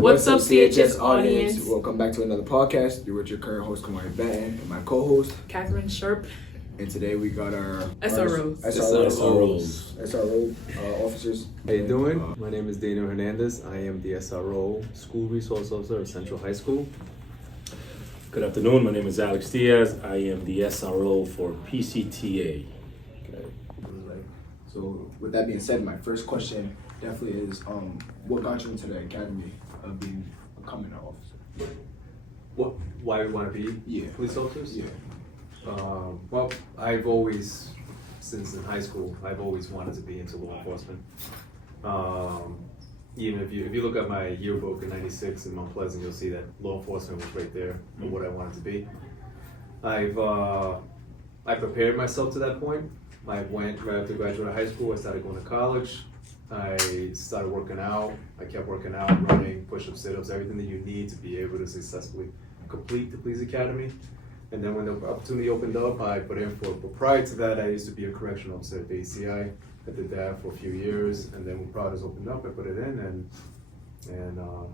What's up, CHS audience? Welcome back to another podcast. You're with your current host, Kamari Batten, and my co-host, Catherine Sharp. And today we got our SROs. SRO officers. How you doing? My name is Daniel Hernandez. I am the SRO School Resource Officer at Central High School. Good afternoon. My name is Alex Diaz. I am the SRO for PCTA. Okay. So with that being said, my first question definitely is, what got you into the academy of becoming an officer? Why we want to be police officers? Yeah. Well, I've always, since in high school, I've always wanted to be into law enforcement. Even if you look at my yearbook in '96 in Mount Pleasant, you'll see that law enforcement was right there for what I wanted to be. I prepared myself to that point. I went right after graduating high school. I started going to college. I started working out. I kept working out, running, push-ups, sit-ups, everything that you need to be able to successfully complete the police academy. And then when the opportunity opened up, I put in for it. But prior to that, I used to be a correctional officer at the ACI. I did that for a few years, and then when Providence opened up, I put it in and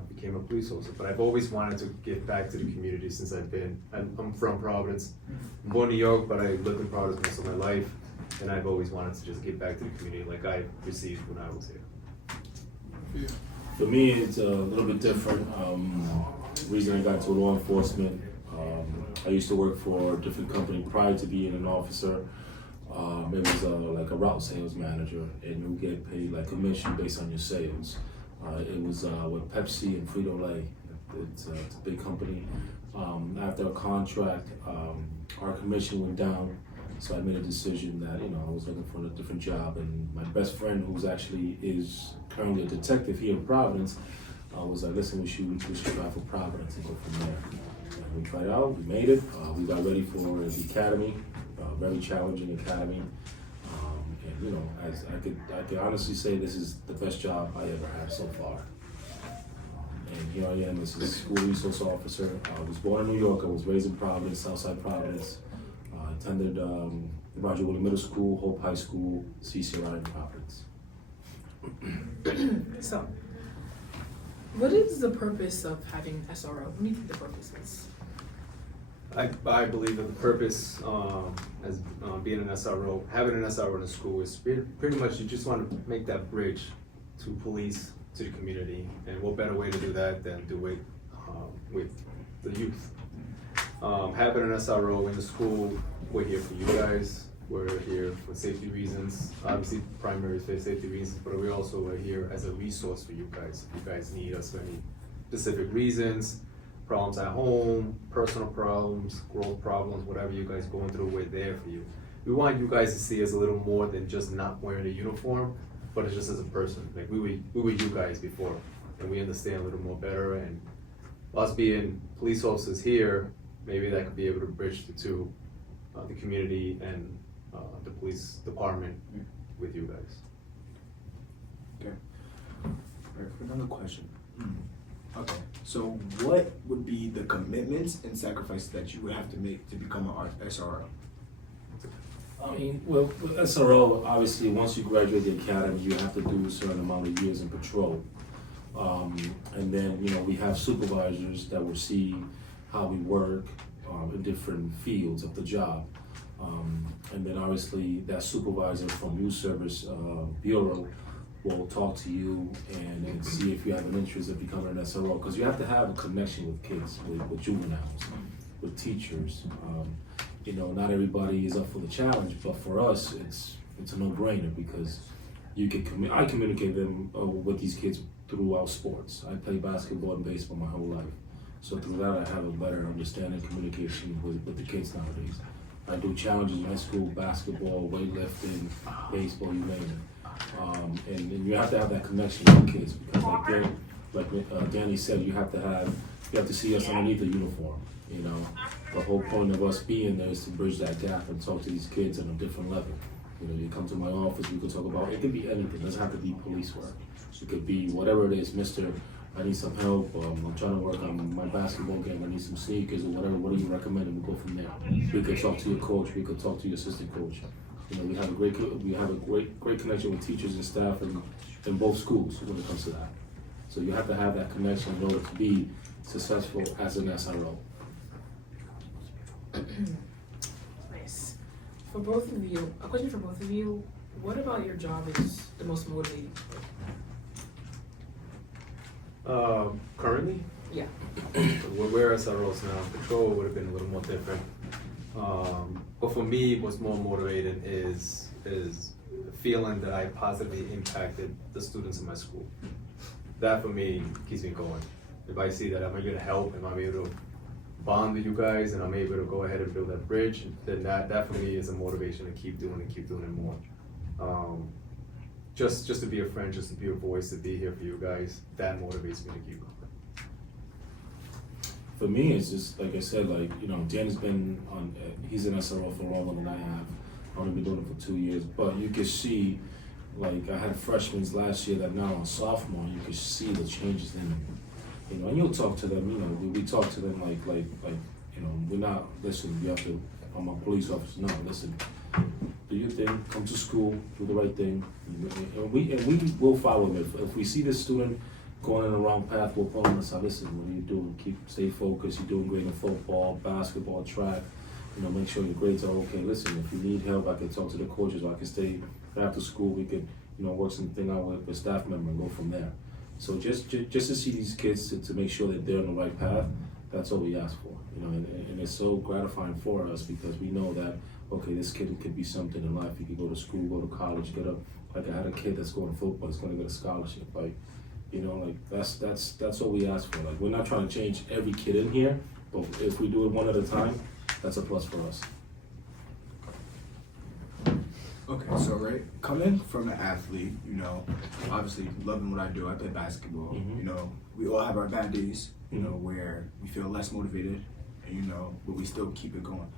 became a police officer. But I've always wanted to get back to the community since I'm from Providence. I'm born in New York, but I lived in Providence most of my life, and I've always wanted to just get back to the community like I received when I was here. For me, it's a little bit different. Reason I got into law enforcement, I used to work for a different company prior to being an officer. It was like a route sales manager, and you get paid like commission based on your sales. It was with Pepsi and Frito-Lay. It's a big company. After a contract, our commission went down, so I made a decision that I was looking for a different job. And my best friend, who's actually is currently a detective here in Providence, was like, "Listen, we should try for Providence and go from there." And we tried out. We made it. We got ready for the academy. Very challenging academy. And I could honestly say this is the best job I ever had so far. And here I am as a school resource officer. I was born in New York. I was raised in Providence, Southside Providence. Attended Roger Willie Middle School, Hope High School, CCRI in Providence. So, what is the purpose of having SRO? What do you think the purpose is? I believe that the purpose as being an SRO, having an SRO in a school is pretty much you just want to make that bridge to police, to the community, and what better way to do that than do it with the youth. Having an SRO in the school, we're here for you guys. We're here for safety reasons, obviously primary for safety reasons, but we also are here as a resource for you guys. If you guys need us for any specific reasons, problems at home, personal problems, growth problems, whatever you guys going through, we're there for you. We want you guys to see us a little more than just not wearing a uniform, but it's just as a person. Like we were you guys before, and we understand a little more better. And us being police officers here, maybe that could be able to bridge the two, the community and the police department with you guys. Okay. All right, for another question. Okay. So what would be the commitments and sacrifices that you would have to make to become an SRO? I mean, well, with SRO, obviously, once you graduate the academy, you have to do a certain amount of years in patrol. And then, we have supervisors that will see how we work in different fields of the job. And then obviously that supervisor from Youth Service Bureau will talk to you and see if you have an interest in becoming an SRO, because you have to have a connection with kids, with juveniles, with teachers. Not everybody is up for the challenge, but for us, it's a no-brainer because you can I communicate with these kids throughout sports. I play basketball and baseball my whole life, so through that I have a better understanding communication with the kids nowadays. I do challenges in high school, basketball, weightlifting, baseball, you name it. And you have to have that connection with the kids because like Danny said, you have to see us underneath the uniform. The whole point of us being there is to bridge that gap and talk to these kids on a different level. You come to my office, we could talk about, it could be anything, it doesn't have to be police work. It could be whatever it is, Mr. I need some help, I'm trying to work on my basketball game, I need some sneakers or whatever, what do you recommend? And we go from there. We could talk to your coach, we could talk to your assistant coach. We have a great connection with teachers and staff in both schools when it comes to that. So you have to have that connection in order to be successful as an SRO. Nice. For both of you, a question for both of you, what about your job is the most motivating? Currently, Yeah. we're SROs now. Patrol would have been a little more different. But for me, what's more motivating is feeling that I positively impacted the students in my school. That for me keeps me going. If I see that I'm able to help and I'm able to bond with you guys and I'm able to go ahead and build that bridge, then that for me is a motivation to keep doing it more. Just to be a friend, just to be a voice, to be here for you guys, that motivates me to keep going. For me, it's just, like I said, like, you know, Dan's been on, he's an SRO for longer than I have. I've only been doing it for 2 years, but you can see, like, I had freshmen last year that now are sophomore, you can see the changes in them. You know, and you'll talk to them, you know, we talk to them like, you know, we're not, listen, you have to, I'm a police officer, no, listen, do your thing, come to school, do the right thing, and we will follow them. If we see this student going in the wrong path, we'll pull them aside, listen, what are you doing? Stay focused, you're doing great in football, basketball, track, you know, make sure your grades are okay. Listen, if you need help, I can talk to the coaches, or I can stay after school, we could, you know, work something out with a staff member and go from there. So just to see these kids, to make sure that they're on the right path, that's all we ask for, you know, and it's so gratifying for us because we know that, okay, this kid could be something in life. He could go to school, go to college, like I had a kid that's going to football, he's gonna get a scholarship, like, you know, like that's all we ask for. Like, we're not trying to change every kid in here, but if we do it one at a time, that's a plus for us. Okay, so right, coming from an athlete, you know, obviously loving what I do, I play basketball, Mhm. you know, we all have our bad days, you know, where we feel less motivated, and, you know, but we still keep it going.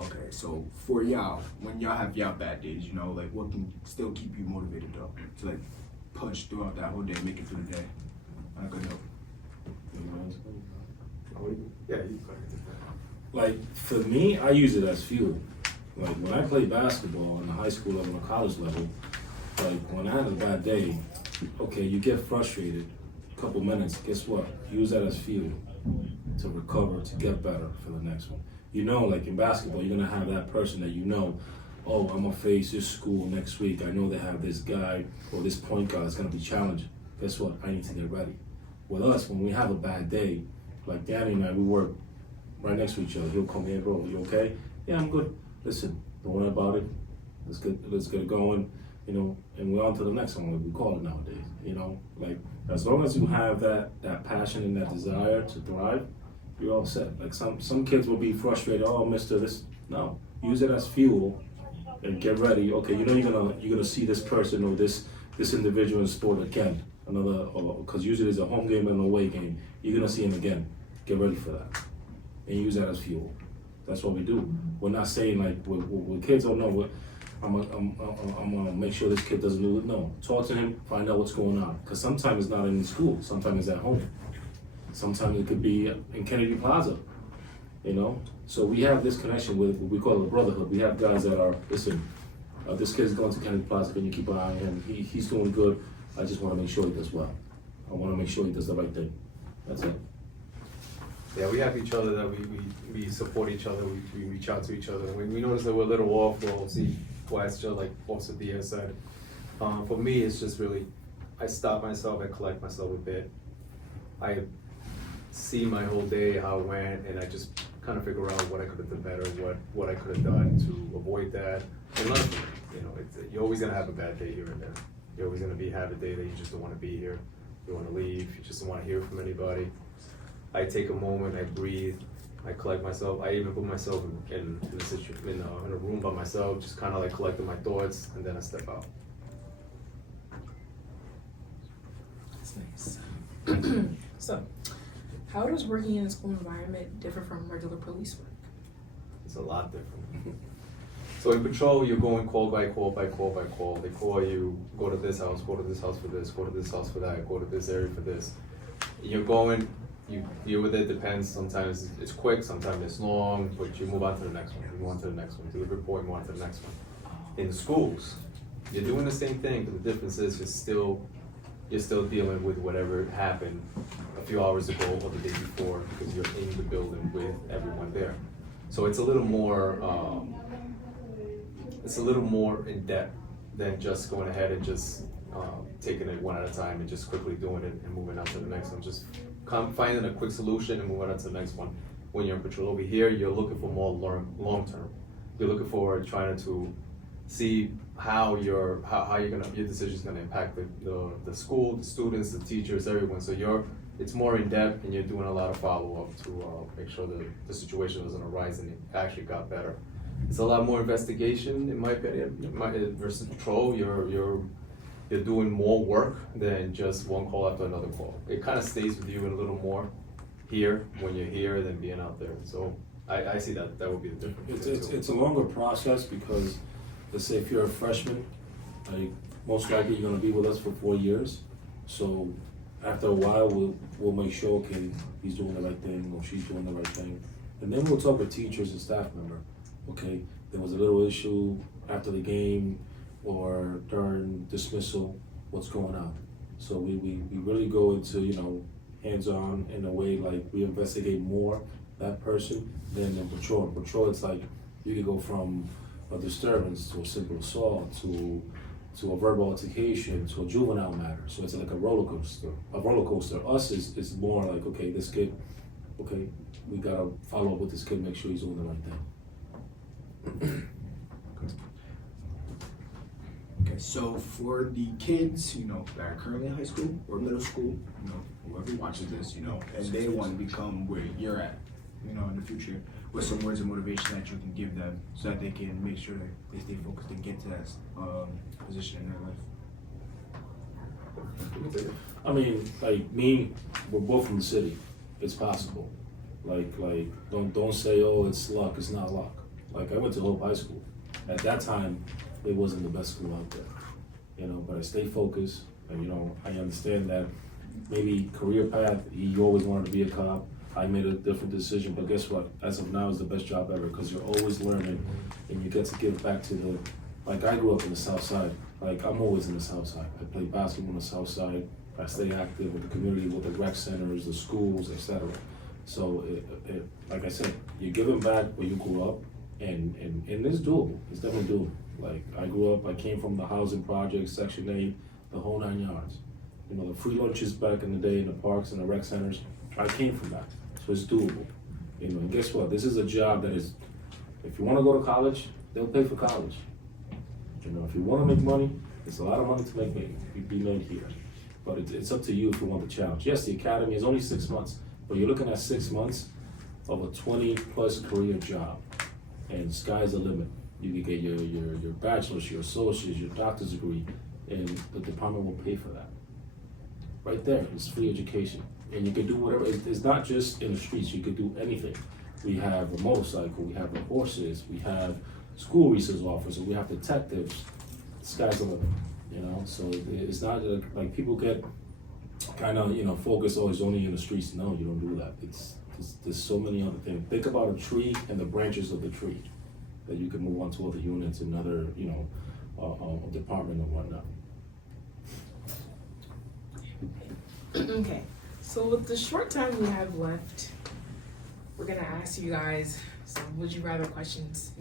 Okay, so for y'all, when y'all have y'all bad days, you know, like what can still keep you motivated though? To like punch throughout that whole day, make it through the day. I could help. Yeah, you go ahead. Like, for me, I use it as fuel. Like, when I play basketball on the high school level and college level, like, when I have a bad day, okay, you get frustrated, a couple minutes, guess what? Use that as fuel to recover, to get better for the next one. You know, like in basketball, you're gonna have that person that you know, oh, I'm gonna face this school next week. I know they have this guy or this point guard that's gonna be challenging. Guess what? I need to get ready. With us, when we have a bad day, like Danny and I, we work right next to each other. He'll come in, bro, you okay? Yeah, I'm good. Listen, don't worry about it. Let's get it going, you know, and we're on to the next one, like we call it nowadays, you know? Like, as long as you have that passion and that desire to thrive, you're all set. Like, some kids will be frustrated, oh, mister, this, no. Use it as fuel and get ready. Okay, you know you're gonna see this person or this individual in sport again, because usually it's a home game and an away game. You're gonna see him again. Get ready for that, and use that as fuel. That's what we do. We're not saying like with kids, oh no, I'm gonna make sure this kid doesn't do it. No, talk to him, find out what's going on. Because sometimes it's not in school. Sometimes it's at home. Sometimes it could be in Kennedy Plaza. You know, so we have this connection with what we call a brotherhood. We have guys that are, listen, this kid's going to Kennedy Plaza. Can you keep an eye on him? He's doing good. I just want to make sure he does well. I want to make sure he does the right thing. That's it. Yeah, we have each other that we support each other, we reach out to each other. When we notice that we're a little off, we'll see West, like Officer Diaz said. For me, it's just really, I stop myself, I collect myself a bit. I see my whole day, how it went, and I just kind of figure out what I could have done better, what I could have done to avoid that. And learn from it. You know, you're always gonna have a bad day here and there. You're always gonna have a day that you just don't want to be here. You want to leave. You just don't want to hear from anybody. I take a moment. I breathe. I collect myself. I even put myself in a room by myself, just kind of like collecting my thoughts, and then I step out. That's nice. So, how does working in a school environment differ from regular police work? It's a lot different. So in patrol, you're going call by call by call by call. They call you, go to this house for this, go to this house for that, go to this area for this. You're going, you deal with it, depends. Sometimes it's quick, sometimes it's long, but you move on to the next one. You move on to the next one. Do the report, move on to the next one. In the schools, you're doing the same thing, but the difference is you're still you're still dealing with whatever happened a few hours ago or the day before, because you're in the building with everyone there. So it's a little more, in depth than just going ahead and just taking it one at a time and just quickly doing it and moving on to the next one. Just finding a quick solution and moving on to the next one. When you're in patrol over here, you're looking for more long term. You're looking for trying to see how your decision is gonna impact the school, the students, the teachers, everyone. So it's more in depth, and you're doing a lot of follow up to make sure that the situation doesn't arise and it actually got better. It's a lot more investigation, in my opinion, versus patrol. You're doing more work than just one call after another call. It kind of stays with you a little more here when you're here than being out there. So I see that would be the difference. It's a longer process because, let's say if you're a freshman, like most likely you're gonna be with us for 4 years. So after a while, we'll make sure, okay, he's doing the right thing or she's doing the right thing. And then we'll talk with teachers and staff member. Okay, there was a little issue after the game or during dismissal, what's going on? So we really go into, hands-on in a way, like we investigate more that person than in patrol. Patrol, it's like you could go from a disturbance to a simple assault to a verbal altercation to a juvenile matter. So it's like a roller coaster. Us is more like, okay, this kid, okay, we gotta follow up with this kid, make sure he's doing the right thing. Okay, so for the kids, that are currently in high school or middle school, whoever watches this, and they want to become where you're at, in the future, what's some words of motivation that you can give them so that they can make sure that they stay focused and get to that position in their life? I mean, like me, we're both from the city. It's possible. Like don't say, oh, it's luck. It's not luck. Like I went to Hope High School. At that time, it wasn't the best school out there, but I stay focused. And, I understand that maybe career path, you always wanted to be a cop. I made a different decision, but guess what? As of now, it's the best job ever because you're always learning and you get to give back to like I grew up in the South Side. Like I'm always in the South Side. I play basketball on the South Side. I stay active with the community, with the rec centers, the schools, etc. So, like I said, you're giving back where you grew up, and it's doable. It's definitely doable. Like I grew up, I came from the housing project, Section 8, the whole 9 yards. The free lunches back in the day in the parks and the rec centers. I came from that, so it's doable. And guess what? This is a job that is, if you want to go to college, they'll pay for college. If you want to make money, there's a lot of money to be made here. But it's up to you if you want the challenge. Yes, the academy is only 6 months, but you're looking at 6 months of a 20+ career job, and sky's the limit. You can get your bachelor's, your associate's, your doctor's degree, and the department will pay for that. Right there, it's free education. And you can do whatever, it's not just in the streets, you could do anything. We have a motorcycle, we have the horses, we have school resource officers, we have detectives. The sky's the limit, So it's not like people get kind of, focused, oh, it's only in the streets. No, you don't do that. There's so many other things. Think about a tree and the branches of the tree that you can move on to other units, another, department or whatnot. Okay, so with the short time we have left, we're gonna ask you guys some would you rather questions.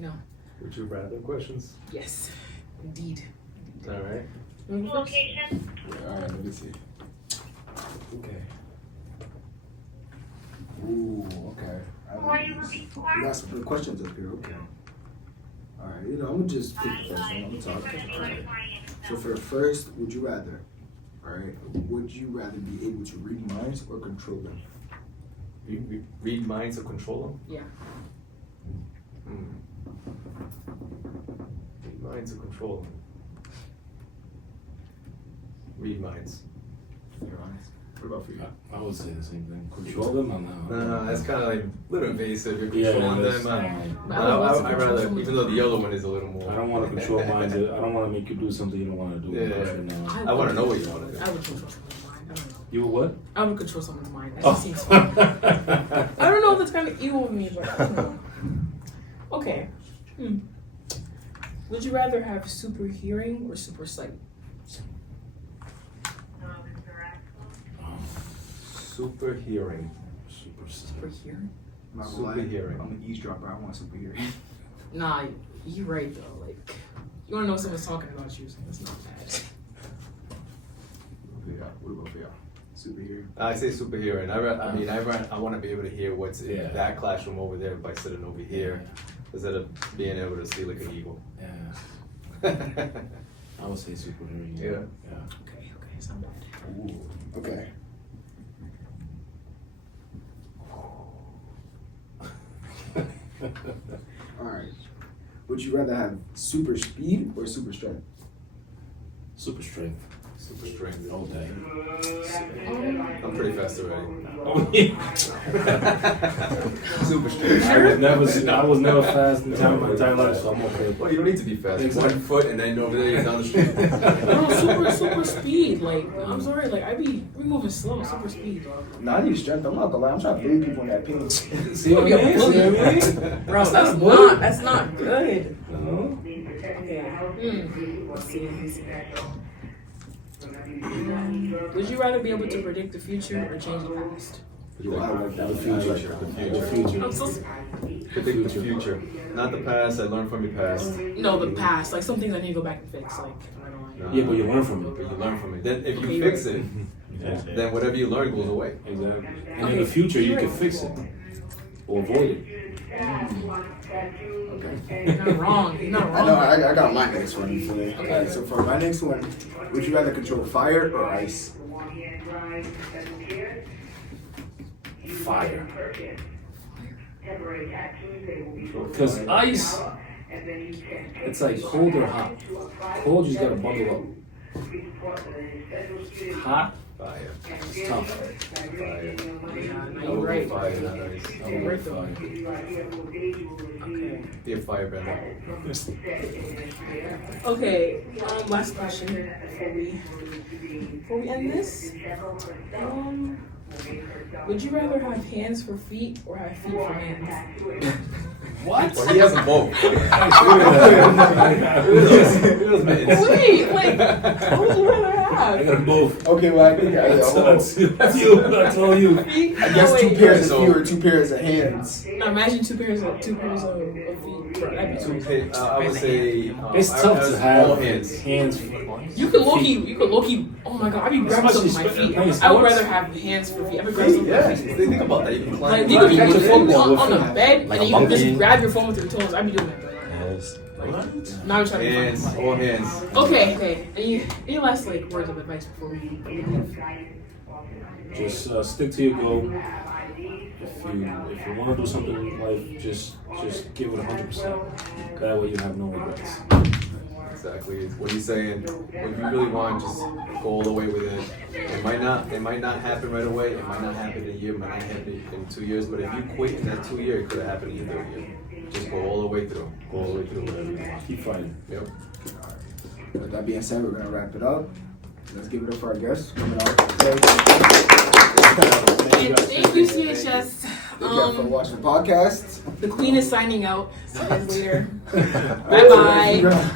Would you rather questions? Yes, indeed. All right. Location. Yeah, all right, let me see. Okay. Ooh, okay. Who are you looking for? We got some questions up here, okay. All right, I'm gonna just pick the first one. I'm gonna talk. All right. So for the first, would you rather? All right, would you rather be able to read minds or control them? Read minds or control them? Yeah. Read minds or control them? Read minds. You're honest. What about for you? I would say the same thing. Control them or no? No, that's kind of like a little invasive. You're Yeah, controlling that's them. But I don't want to I'd control rather, someone's even though the mind. other one is a little more. I don't want to control minds. I don't want to make you do something you don't want to do. Yeah. I want to know what you want to do. I would control someone's mind. I don't know. You what? I would control someone's mind. That just seems fun. I don't know if that's kind of evil of me, but I don't know. Okay. Would you rather have super hearing or super sight? Super hearing. Super hearing? I'm not gonna Super lie, hearing. I'm an eavesdropper. I want super hearing. Nah, you're right though. Like, you wanna know someone's talking about you, so that's not bad. What about for y'all? Super hearing. I say super hearing. I want to be able to hear what's in Yeah. that classroom over there by sitting over here, instead of being able to see like an eagle. Yeah. I would say super hearing. Yeah. Okay, it's not bad. Ooh. Okay. All right. Would you rather have super speed or super strength? Super strength. Super strength. All day. I'm pretty fast already. Oh, yeah. Super strength. I was never fast in my entire life, so I'm okay. Well, you don't need to be fast. Exactly. 1 foot and then over there you're down the street. No, super speed. Like, I'm sorry, like we moving slow, super speed. No, I need strength. I'm not gonna lie. I'm trying to bully people in that pain. See what I mean? See what I mean? Bro, that's not good. No. Okay. Let's see. Would you rather be able to predict the future or change the past? Yo, I like that. The future. The future. I'm so Predict the future. Not the past. I learned from your past. no, the past. Like some things I need to go back and fix. Like I don't know. Yeah, but you learn from But it. you learn from it. Then if Okay, you you're fix right. it, Yeah. then whatever you learn goes away. Exactly. And in the future, you can fix it or avoid it. You're not wrong. You're not I wrong. know. I got my next one for you. Alright, so for my next one, would you rather control fire or ice? Fire. Because ice, it's like cold or hot. Cold, you just gotta bundle up. Hot, Fire. it's tough. Fire. Yeah, I you're would right. go fire, not ice. I would Right, fire. Okay. Be a firebender. Okay. Last question before we end this. Would you rather have hands for feet or have feet for hands? What? Well, he has them both. Wait, like, what would you rather I have? got them both. Okay, well I think That's you. That's all you. Feet? I guess No, two wait. pairs of feet or two pairs of hands. Now imagine two pairs of feet. Bro, that'd be crazy. I would say It's I tough would to say have all hands. hands. You could low-key, oh my god, I'd be grabbing Especially something with my feet. playing I would sports. rather have hands for feet. I would grab something Yeah, with my feet. think about that. You can climb. Like, you could be Catch a football on with the feet. bed, and Like then a you can just monkey. grab your phone with your toes. I'd be doing that. Yes. Now I'm trying to Hands, find all hands. Okay. Any last like words of advice before we leave? Just stick to your goal. If you want to do something in life, just give it 100%. That way you have no regrets. Exactly. It's what he's saying. What you really want, just go all the way with it. It might not happen right away. It might not happen in a year. It might not happen in 2 years. But if you quit in that 2 years, it could have happened in your 3rd year. Just go all the way through. Go all the way through whatever you want. Keep fighting. Yep. With that being said, we're gonna wrap it up. Let's give it up for our guests coming out. And thank you, CHS. Thank you for watching the podcast. The Queen is signing out. See you guys later. Bye bye.